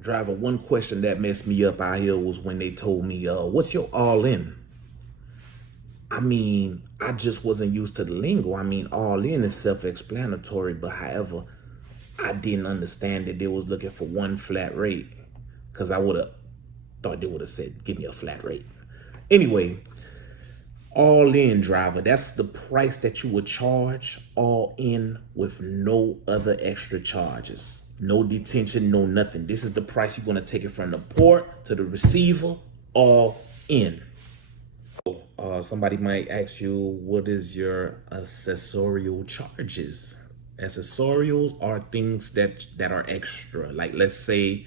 Driver, one question that messed me up out here was when they told me, what's your all in? I mean, I just wasn't used to the lingo. I mean, all in is self-explanatory, but however, I didn't understand that they was looking for one flat rate, because I would have thought they would have said, give me a flat rate. Anyway, all in, driver, that's the price that you would charge all in with no other extra charges. No detention, no nothing. This is the price you're going to take it from the port to the receiver, all in. Somebody might ask you, what is your accessorial charges? Accessorials are things that are extra. Like, let's say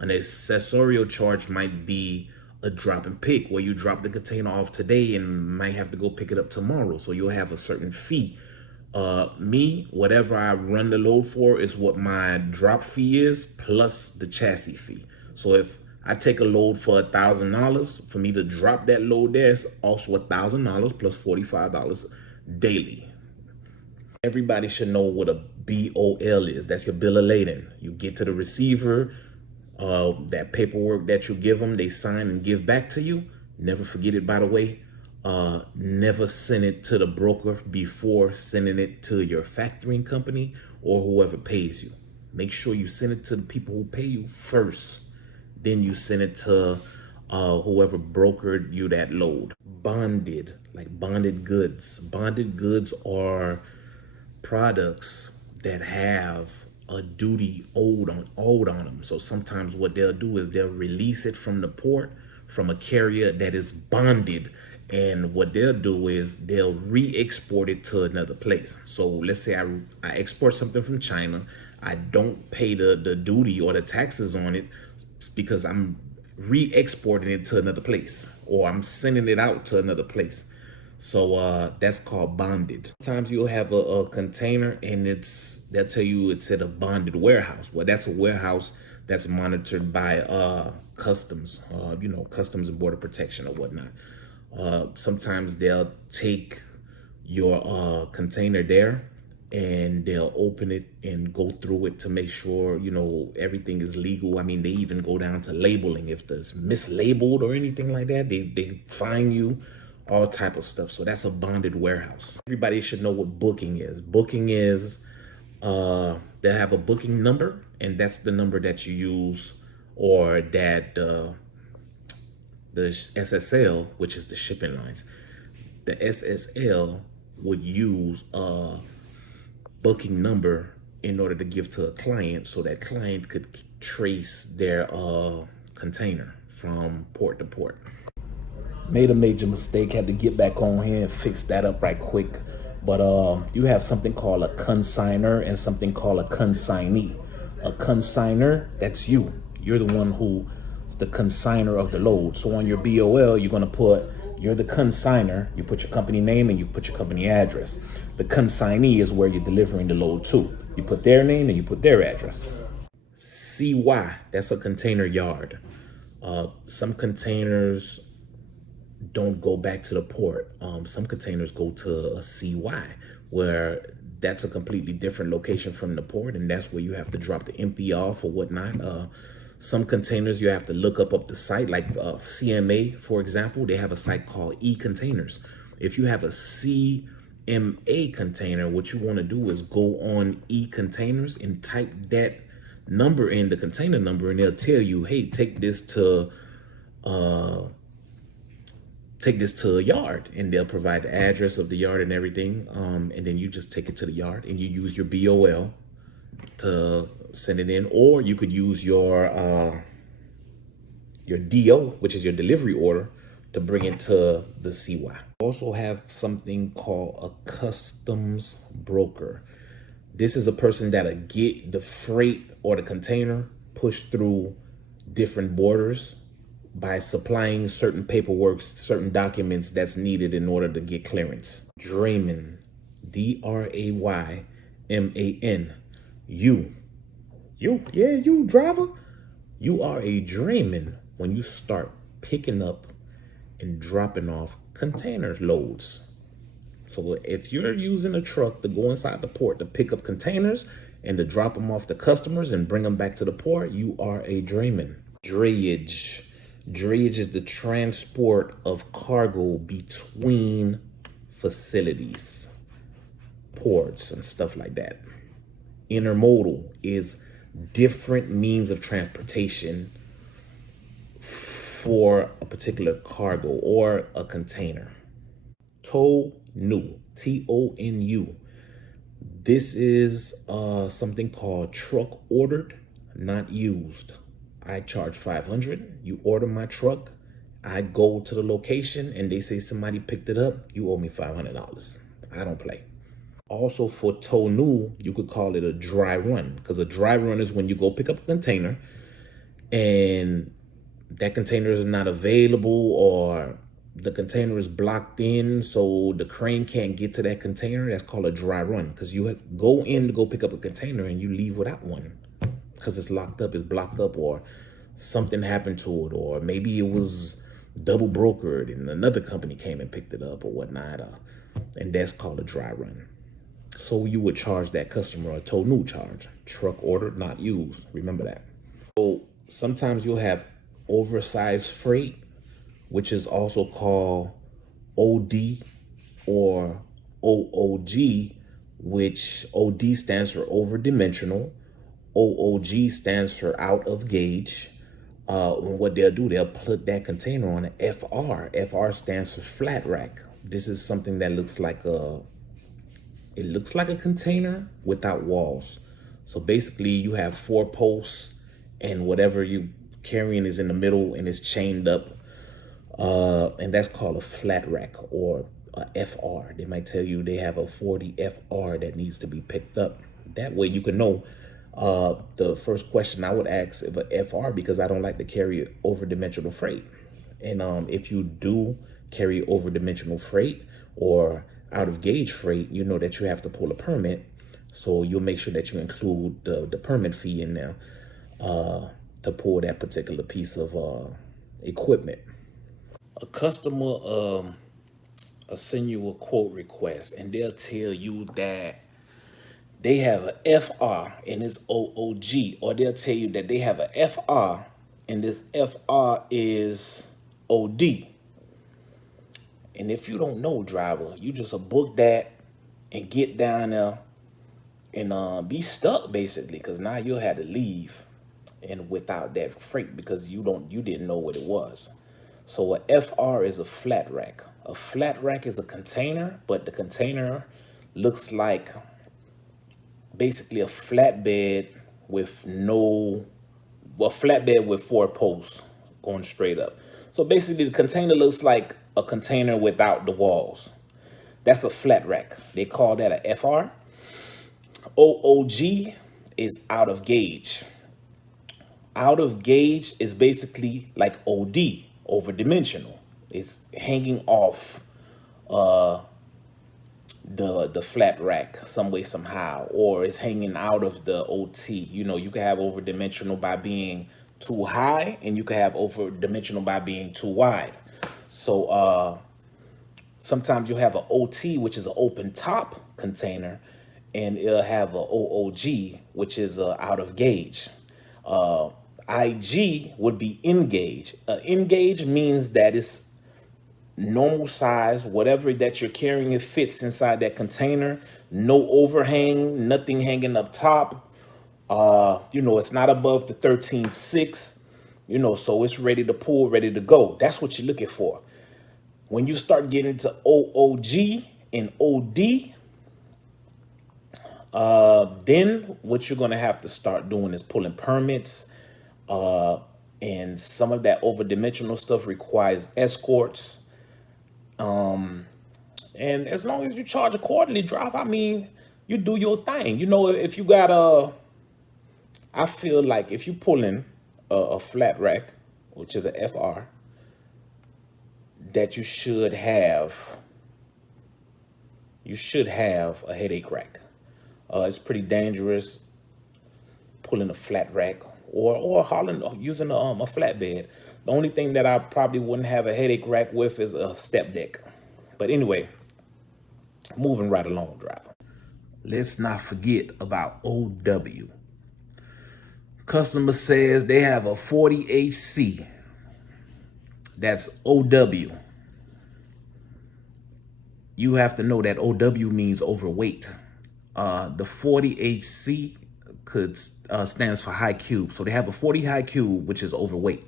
an accessorial charge might be a drop and pick, where you drop the container off today and might have to go pick it up tomorrow. So you'll have a certain fee. Me, whatever I run the load for is what my drop fee is plus the chassis fee. So if I take a load for $1,000, for me to drop that load there is also $1,000 plus $45 daily. Everybody should know what a BOL is. That's your bill of lading. You get to the receiver, that paperwork that you give them, they sign and give back to you. Never forget it, by the way. Never send it to the broker before sending it to your factoring company or whoever pays you. Make sure you send it to the people who pay you first. Then you send it to whoever brokered you that load. Bonded, like bonded goods. Bonded goods are products that have a duty owed on them. So sometimes what they'll do is they'll release it from the port from a carrier that is bonded. And what they'll do is they'll re-export it to another place. So let's say I export something from China. I don't pay the duty or the taxes on it because I'm re-exporting it to another place, or I'm sending it out to another place. So that's called bonded. Sometimes you'll have a container and they'll tell you it's at a bonded warehouse. Well, that's a warehouse that's monitored by customs, customs and border protection or whatnot. Sometimes they'll take your container there and they'll open it and go through it to make sure, everything is legal. I mean, they even go down to labeling. If there's mislabeled or anything like that, they fine you, all type of stuff. So that's a bonded warehouse. Everybody should know what booking is. Booking is, they have a booking number, and that's the number that you use, or that the SSL, which is the shipping lines, the SSL would use a booking number in order to give to a client, so that client could trace their container from port to port. Made a major mistake, had to get back on here and fix that up right quick. But you have something called a consigner and something called a consignee. A consigner, that's you. You're the one who's the consigner of the load. So on your BOL, you're gonna put, you're the consigner, you put your company name and you put your company address. The consignee is where you're delivering the load to. You put their name and you put their address. CY, that's a container yard. Some containers don't go back to the port. Some containers go to a CY, where that's a completely different location from the port, and that's where you have to drop the empty off or whatnot. Some containers you have to look up the site, like CMA, for example. They have a site called e-containers. If you have a CMA container, what you want to do is go on e-containers and type that number in, the container number, and they'll tell you, hey, take this to a yard, and they'll provide the address of the yard and everything. And then you just take it to the yard and you use your BOL to send it in, or you could use your DO, which is your delivery order, to bring it to the CY. Also have something called a customs broker. This is a person that'll get the freight or the container pushed through different borders by supplying certain paperwork, certain documents that's needed in order to get clearance. Drayman, D-R-A-Y-M-A-N. You driver. You are a drayman when you start picking up and dropping off container loads. So if you're using a truck to go inside the port to pick up containers, and to drop them off to customers and bring them back to the port, you are a drayman. Drayage. Drayage is the transport of cargo between facilities, ports, and stuff like that. Intermodal is different means of transportation for a particular cargo or a container. Tonu, Tonu. This is something called truck ordered, not used. I charge $500. You order my truck. I go to the location and they say somebody picked it up. You owe me $500. I don't play. Also for Tonu, you could call it a dry run, because a dry run is when you go pick up a container and that container is not available, or the container is blocked in so the crane can't get to that container. That's called a dry run, because you go in to go pick up a container and you leave without one because it's locked up, it's blocked up, or something happened to it, or maybe it was double brokered and another company came and picked it up or whatnot, and that's called a dry run. So you would charge that customer a Tonu charge, truck ordered, not used. Remember that. So sometimes you'll have oversized freight, which is also called OD or OOG, which OD stands for overdimensional, OOG stands for out of gauge. And what they'll do, they'll put that container on an FR. FR stands for flat rack. This is something that looks like a container without walls. So basically you have 4 posts and whatever you carrying is in the middle and it's chained up. And that's called a flat rack or a FR. They might tell you they have a 40 FR that needs to be picked up. That way you can know. The first question I would ask if a FR, because I don't like to carry overdimensional freight. And if you do carry overdimensional freight or out of gauge freight, you know that you have to pull a permit. So you'll make sure that you include the permit fee in there to pull that particular piece of equipment. A customer will send you a quote request and they'll tell you that they have a FR and it's OOG, or they'll tell you that they have a FR and this FR is OD. And if you don't know, driver, you just book that and get down there and be stuck basically, because now you'll have to leave and without that freight because you didn't know what it was. So a FR is a flat rack. A flat rack is a container, but the container looks like basically a flatbed with flatbed with 4 posts going straight up. So basically the container looks like a container without the walls. That's a flat rack. They call that a FR. OOG is out of gauge. Out of gauge is basically like OD, overdimensional. It's hanging off the flat rack some way somehow, or it's hanging out of the OT. You know, you can have overdimensional by being too high, and you can have overdimensional by being too wide. So sometimes you have an OT, which is an open top container, and it'll have a OOG, which is out of gauge. IG would be in gauge. In gauge means that it's normal size, whatever that you're carrying, it fits inside that container. No overhang, nothing hanging up top. It's not above the 13.6, so it's ready to pull, ready to go. That's what you're looking for. When you start getting to OOG and OD, then what you're going to have to start doing is pulling permits. And some of that overdimensional stuff requires escorts. And as long as you charge accordingly, drive, I mean, you do your thing. If you got I feel like if you pull in a flat rack, which is a FR, that you should have a headache rack. It's pretty dangerous pulling a flat rack or hauling, using a flatbed. The only thing that I probably wouldn't have a headache rack with is a step deck. But anyway, moving right along, driver. Let's not forget about OW. Customer says they have a 40HC. That's OW. You have to know that OW means overweight. The 40HC stands for high cube. So they have a 40 high cube, which is overweight.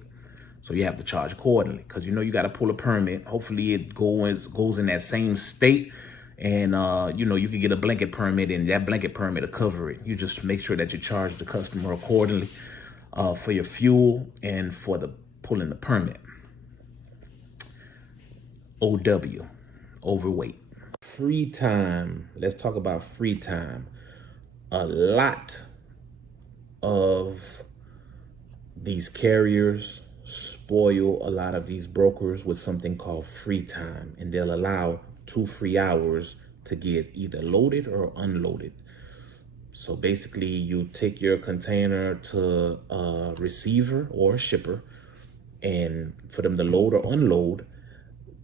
So you have to charge accordingly, because you got to pull a permit. Hopefully it goes in that same state, and you can get a blanket permit, and that blanket permit will cover it. You just make sure that you charge the customer accordingly for your fuel and for the pulling the permit. OW, overweight. Free time. Let's talk about free time. A lot of these carriers spoil a lot of these brokers with something called free time, and they'll allow 2 free hours to get either loaded or unloaded. So basically you take your container to a receiver or a shipper, and for them to load or unload,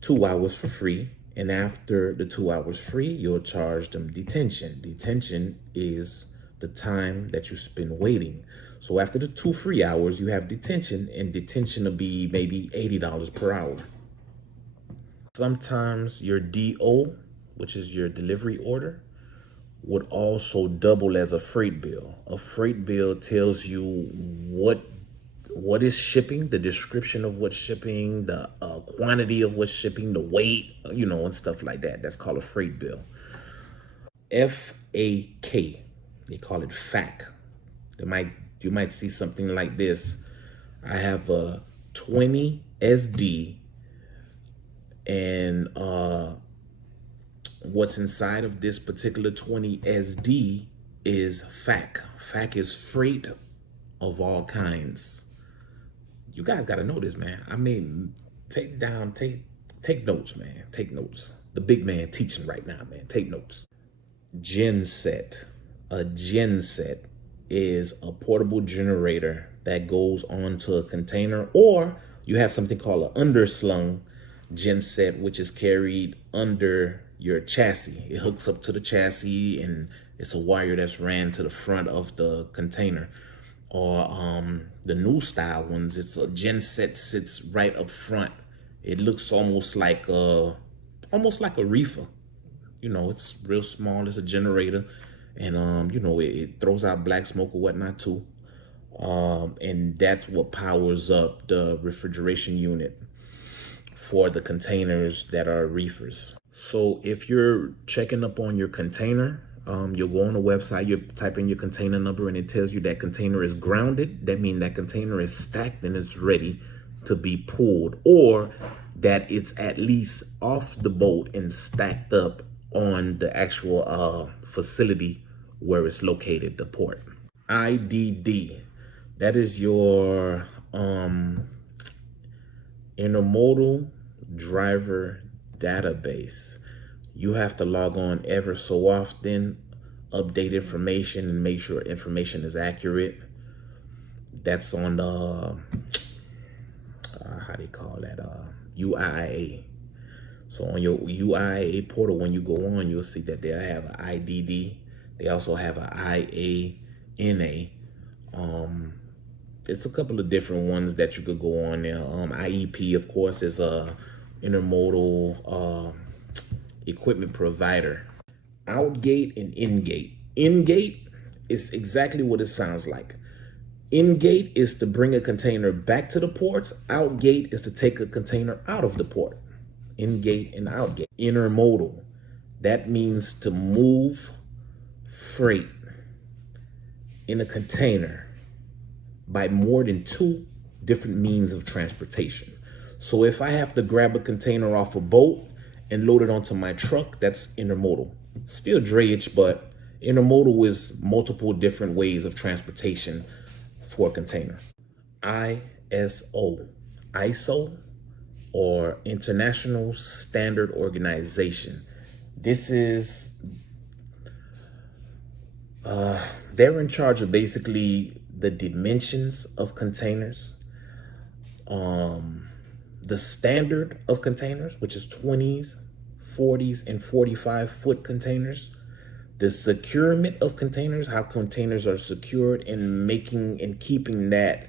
2 hours for free. And after the 2 hours free, you'll charge them detention. Detention is the time that you spend waiting. So after the 2 free hours, you have detention, and detention will be maybe $80 per hour. Sometimes your DO, which is your delivery order, would also double as a freight bill. A freight bill tells you what is shipping, the description of what's shipping, the quantity of what's shipping, the weight, and stuff like that. That's called a freight bill. FAK, they call it FAK. You might see something like this. I have a 20 SD, and what's inside of this particular 20 SD is FAK. FAK is freight of all kinds. You guys got to know this, man. I mean, take notes, man. Take notes. The big man teaching right now, man. Take notes. Genset. A genset is a portable generator that goes onto a container, or you have something called an underslung genset, which is carried under your chassis. It hooks up to the chassis, and it's a wire that's ran to the front of the container. Or the new style ones, it's a genset sits right up front. It looks almost like a reefer. It's real small. It's a generator, and it throws out black smoke or whatnot too. And that's what powers up the refrigeration unit for the containers that are reefers. So if you're checking up on your container, you'll go on the website, you type in your container number, and it tells you that container is grounded. That means that container is stacked and it's ready to be pulled, or that it's at least off the boat and stacked up on the actual facility where it's located, the port. IDD, that is your intermodal driver database. You have to log on ever so often, update information, and make sure information is accurate. That's on the how do you call that, UIA. So on your UIA portal, when you go on, you'll see that they have an IDD. They also have an IANA. It's a couple of different ones that you could go on there. IEP, of course, is a intermodal equipment provider. Outgate and ingate. Ingate is exactly what it sounds like. Ingate is to bring a container back to the ports. Outgate is to take a container out of the port. Ingate and outgate. Intermodal, that means to move freight in a container by more than 2 different means of transportation. So if I have to grab a container off a boat and load it onto my truck, that's intermodal. Still drayage, but intermodal is multiple different ways of transportation for a container. ISO, or International Standard Organization. This is, they're in charge of basically the dimensions of containers, the standard of containers, which is 20s, 40s, and 45-foot containers. the securement of containers, how containers are secured, and making and keeping that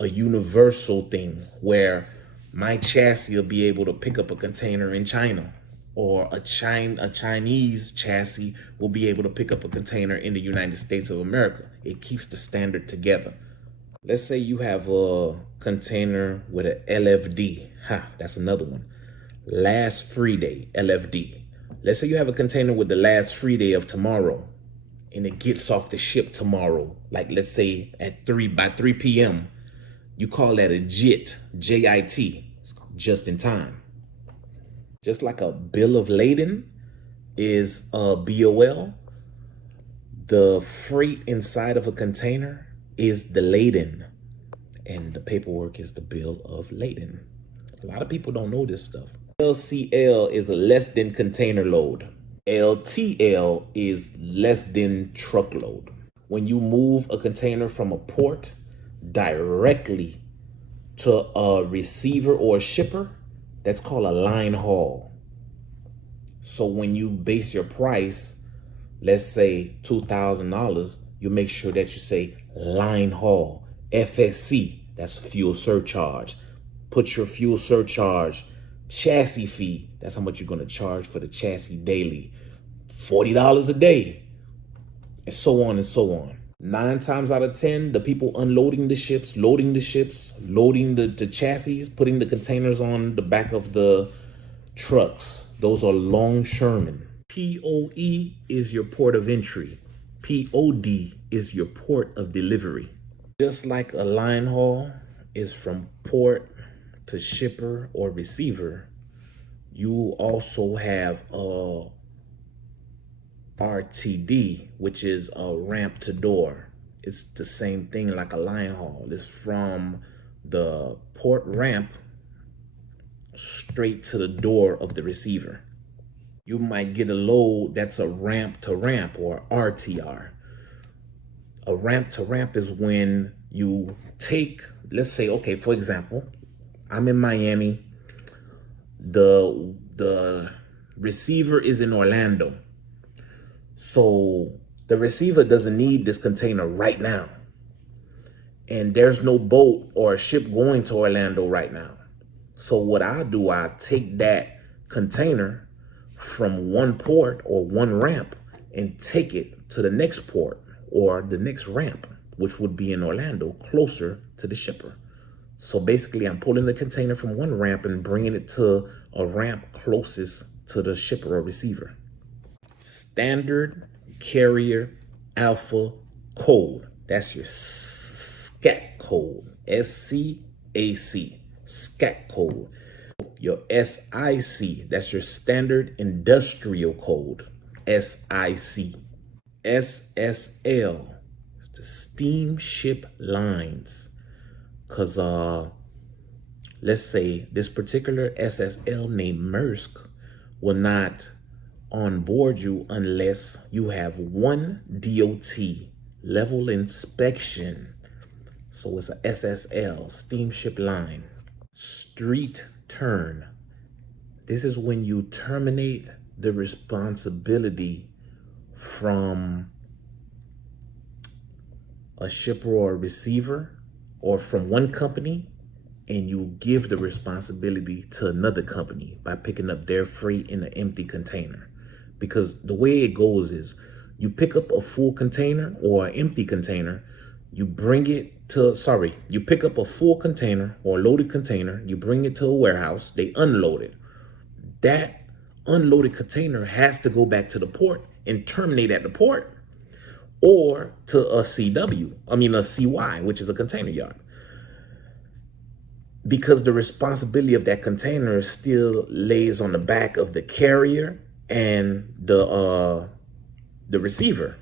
a universal thing where my chassis will be able to pick up a container in China, or a Chinese chassis will be able to pick up a container in the United States of America. It keeps the standard together. Let's say you have a container with an LFD. That's another one. Last free day, LFD. Let's say you have a container with the last free day of tomorrow, and it gets off the ship tomorrow, like let's say by 3 p.m. You call that a JIT, J-I-T, just in time. Just like a bill of lading is a BOL, the freight inside of a container is the laden, and the paperwork is the bill of lading. A lot of people don't know this stuff. LCL is a less than container load. LTL is less than truckload. When you move a container from a port directly to a receiver or a shipper, that's called a line haul. So when you base your price, let's say $2,000, you make sure that you say line haul. FSC, that's fuel surcharge. Put your fuel surcharge. Chassis fee, that's how much you're going to charge for the chassis daily. $40 a day, and so on and so on. 9 times out of 10, the people unloading the ships, loading the chassis, putting the containers on the back of the trucks, those are longshoremen. POE is your port of entry. POD is your port of delivery. Just like a line haul is from port to shipper or receiver, you also have a RTD, which is a ramp to door. It's the same thing like a line haul. It's from the port ramp straight to the door of the receiver. You might get a load that's a ramp to ramp, or RTR. A ramp to ramp is when you take, let's say, okay, for example, I'm in Miami. The receiver is in Orlando. So the receiver doesn't need this container right now. And there's no boat or a ship going to Orlando right now. So what I do, I take that container from one port or one ramp and take it to the next port or the next ramp, which would be in Orlando, closer to the shipper. So basically, I'm pulling the container from one ramp and bringing it to a ramp closest to the shipper or receiver. Standard Carrier Alpha Code. That's your SCAC code. SCAC. SCAC code. Your SIC. That's your Standard Industrial Code. SIC. SSL. It's the steamship lines. Because let's say this particular SSL named Maersk will not onboard you unless you have one DOT level inspection. So it's a SSL, steamship line. Street turn. This is when you terminate the responsibility from a shipper or a receiver, or from one company, and you give the responsibility to another company by picking up their freight in an empty container. Because the way it goes is you pick up a full container or an empty container, you pick up a full container or a loaded container, you bring it to a warehouse, they unload it. That unloaded container has to go back to the port and terminate at the port, or to a CY, which is a container yard. Because the responsibility of that container still lays on the back of the carrier and the receiver.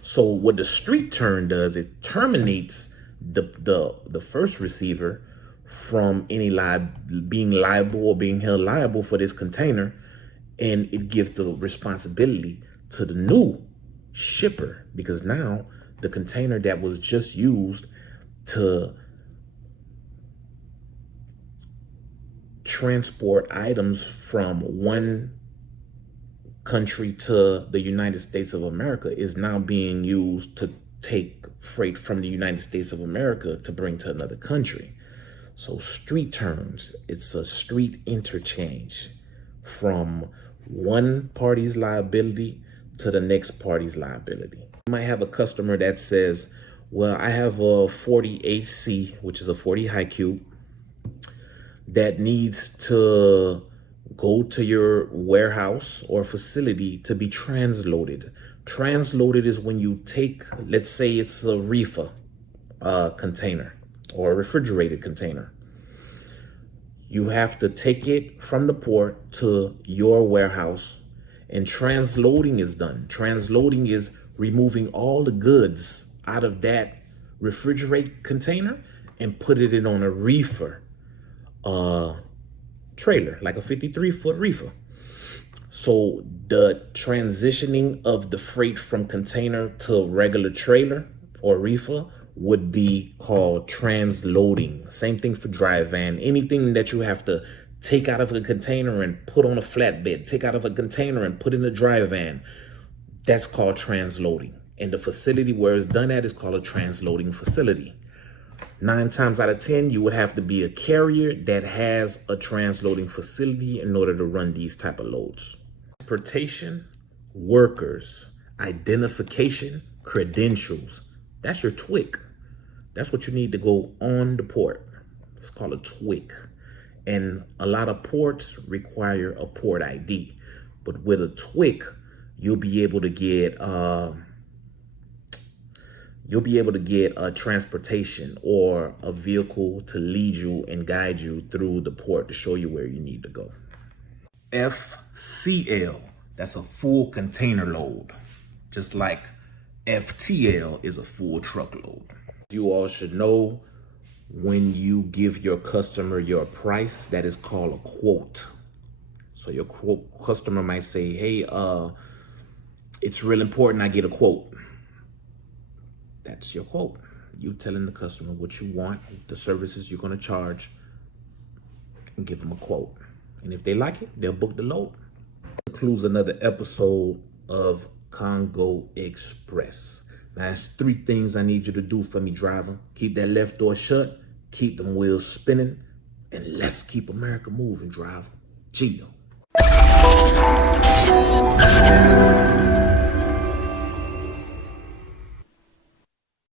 So what the street turn does, it terminates the first receiver from any being liable or being held liable for this container, and it gives the responsibility to the new shipper, because now the container that was just used to transport items from one country to the United States of America is now being used to take freight from the United States of America to bring to another country. So street terms, it's a street interchange from one party's liability to the next party's liability. You might have a customer that says, well, I have a 40 HC, which is a 40 high cube, that needs to go to your warehouse or facility to be transloaded. Transloaded is when you take, let's say it's a reefer container or a refrigerated container. You have to take it from the port to your warehouse, and transloading is done. Transloading is removing all the goods out of that refrigerated container and put it in on a reefer trailer, like a 53-foot reefer. So the transitioning of the freight from container to regular trailer or reefer would be called transloading. Same thing for dry van. Anything that you have to take out of a container and put on a flatbed, take out of a container and put in a dry van, that's called transloading. And the facility where it's done at is called a transloading facility. 9 times out of 10, you would have to be a carrier that has a transloading facility in order to run these type of loads. Transportation, workers, identification, credentials. That's your TWIC. That's what you need to go on the port. It's called a TWIC. And a lot of ports require a port ID. But with a TWIC, you'll be able to get a transportation or a vehicle to lead you and guide you through the port to show you where you need to go. FCL, that's a full container load, just like FTL is a full truckload. You all should know, when you give your customer your price, that is called a quote. So your customer might say, hey, it's real important I get a quote. That's your quote. You telling the customer what you want, the services you're going to charge, and give them a quote. And if they like it, they'll book the load. That concludes another episode of Congo Express. Now, that's 3 things I need you to do for me, driver. Keep that left door shut, keep them wheels spinning, and let's keep America moving, driver. Gio.